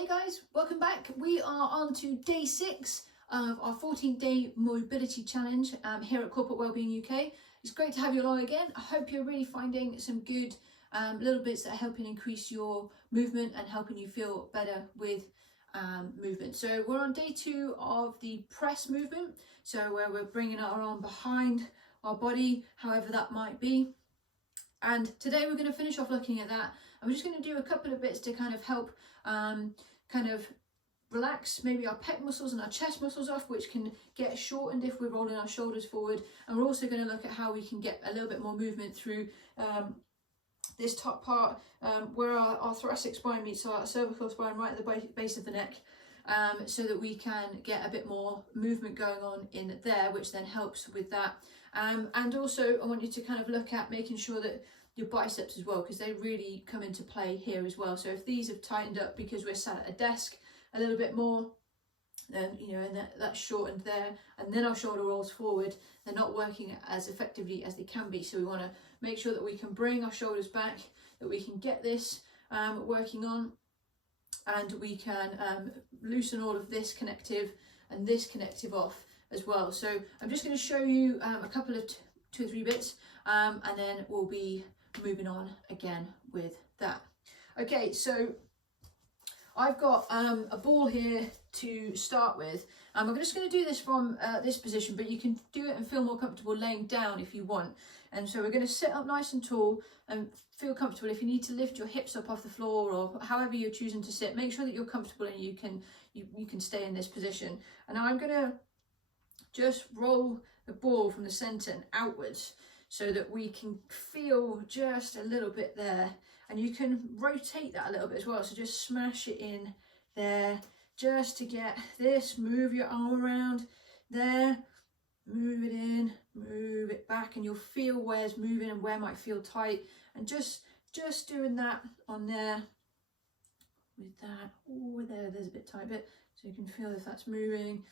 Hey guys, welcome back. We are on to day 6 of our 14-day mobility challenge here at Corporate Wellbeing UK. It's great to have you along again. I hope you're really finding some good little bits that are helping increase your movement and helping you feel better with movement. So we're on day 2 of the press movement, so where we're bringing our arm behind our body, however that might be. And today we're going to finish off looking at that. I'm just going to do a couple of bits to kind of help kind of relax maybe our pec muscles and our chest muscles off, which can get shortened if we're rolling our shoulders forward. And we're also going to look at how we can get a little bit more movement through this top part where our thoracic spine meets our cervical spine, right at the base of the neck, so that we can get a bit more movement going on in there, which then helps with that. And also I want you to kind of look at making sure that your biceps as well, because they really come into play here as well. So if these have tightened up because we're sat at a desk a little bit more, then and that's shortened there, and then our shoulder rolls forward, they're not working as effectively as they can be. So we want to make sure that we can bring our shoulders back, that we can get this working on, and we can loosen all of this connective and this connective off as well. So I'm just going to show you a couple of 2 or 3 bits, and then we'll be moving on again with that. Okay, so I've got a ball here to start with. I'm just going to do this from this position, but you can do it and feel more comfortable laying down if you want. And so we're going to sit up nice and tall and feel comfortable. If you need to lift your hips up off the floor or however you're choosing to sit, make sure that you're comfortable and you can stay in this position. And now I'm going to just roll the ball from the centre and outwards, so that we can feel just a little bit there, and you can rotate that a little bit as well. So just smash it in there just to get this. Move your arm around there, move it in, move it back, and you'll feel where's moving and where might feel tight, and just doing that on there with that. Oh, there's a bit tight bit, so you can feel if that's moving.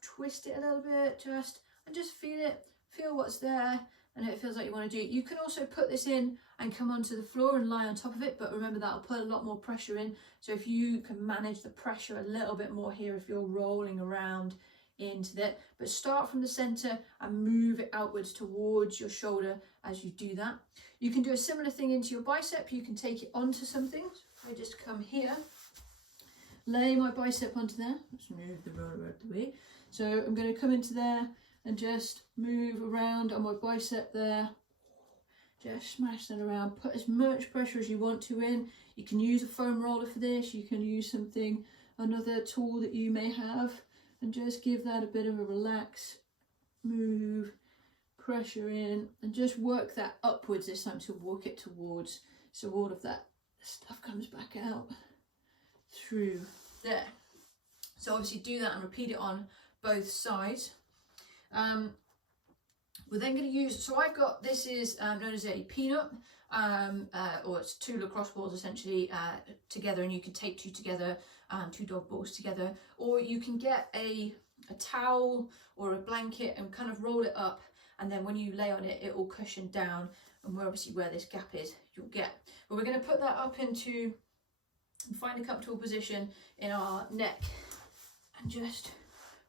Twist it a little bit and just feel it. Feel what's there, and it feels like you want to do it. You can also put this in and come onto the floor and lie on top of it, but remember that'll put a lot more pressure in. So if you can manage the pressure a little bit more here, if you're rolling around into that, but start from the center and move it outwards towards your shoulder as you do that. You can do a similar thing into your bicep. You can take it onto something. So I just come here, lay my bicep onto there. Let's move the roller out the way. So I'm going to come into there and just move around on my bicep there. Just smash that around. Put as much pressure as you want to in. You can use a foam roller for this. You can use another tool that you may have, and just give that a bit of a relax. Move, pressure in, and just work that upwards this time. So walk it towards, so all of that stuff comes back out through there. So obviously do that and repeat it on both sides. We're then going to use, so I've got, this is known as a peanut, or it's 2 lacrosse balls essentially together, and you can take 2 together, 2 dog balls together, or you can get a towel or a blanket and kind of roll it up, and then when you lay on it, it will cushion down, and obviously where this gap is, you'll get. But we're going to put that up into, find a comfortable position in our neck, and just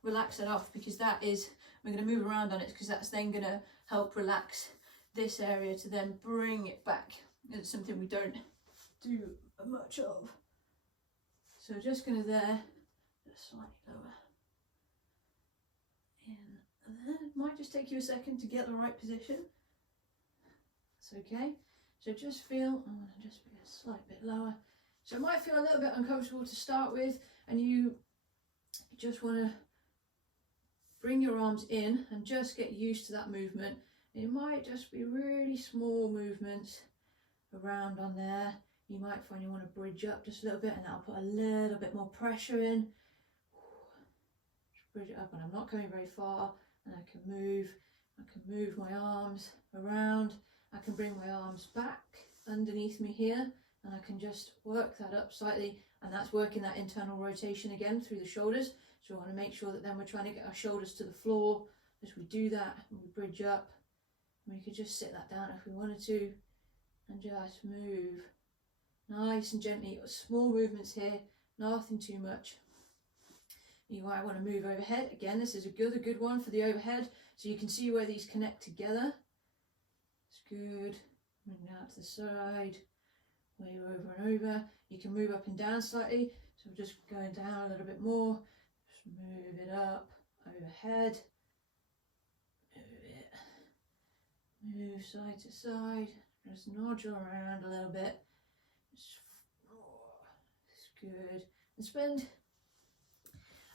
relax it off, because that is, we're going to move around on it, because that's then going to help relax this area to then bring it back. It's something we don't do much of. So just going to there, just slightly lower in there. It might just take you a second to get the right position. That's okay. So just feel, I'm going to just be a slight bit lower. So it might feel a little bit uncomfortable to start with, and you just want to bring your arms in and just get used to that movement. It might just be really small movements around on there. You might find you want to bridge up just a little bit, and that'll put a little bit more pressure in. Just bridge it up, and I'm not going very far, and I can move my arms around. I can bring my arms back underneath me here, and I can just work that up slightly, and that's working that internal rotation again through the shoulders. So I want to make sure that then we're trying to get our shoulders to the floor as we do that, and we bridge up. And we could just sit that down if we wanted to, and just move nice and gently. Small movements here, nothing too much. You might want to move overhead. Again, this is a good one for the overhead, so you can see where these connect together. It's good. Bring that to the side, wave over and over. You can move up and down slightly, so we're just going down a little bit more. Just move it up, overhead. Move side to side, just nodule around a little bit. It's good. And spend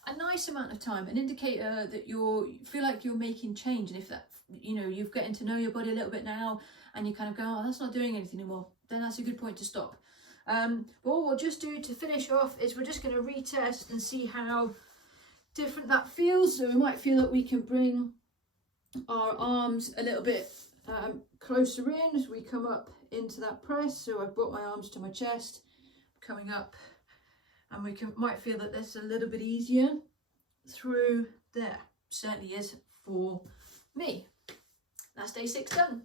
a nice amount of time, an indicator that you feel like you're making change. And if that, you know, you're getting to know your body a little bit now and you kind of go, oh, that's not doing anything anymore, then that's a good point to stop. But what we'll just do to finish off is we're just going to retest and see how different that feels. So we might feel that we can bring our arms a little bit closer in as we come up into that press. So I've brought my arms to my chest, coming up, and we might feel that this is a little bit easier through there. Certainly is for me. That's day 6 done.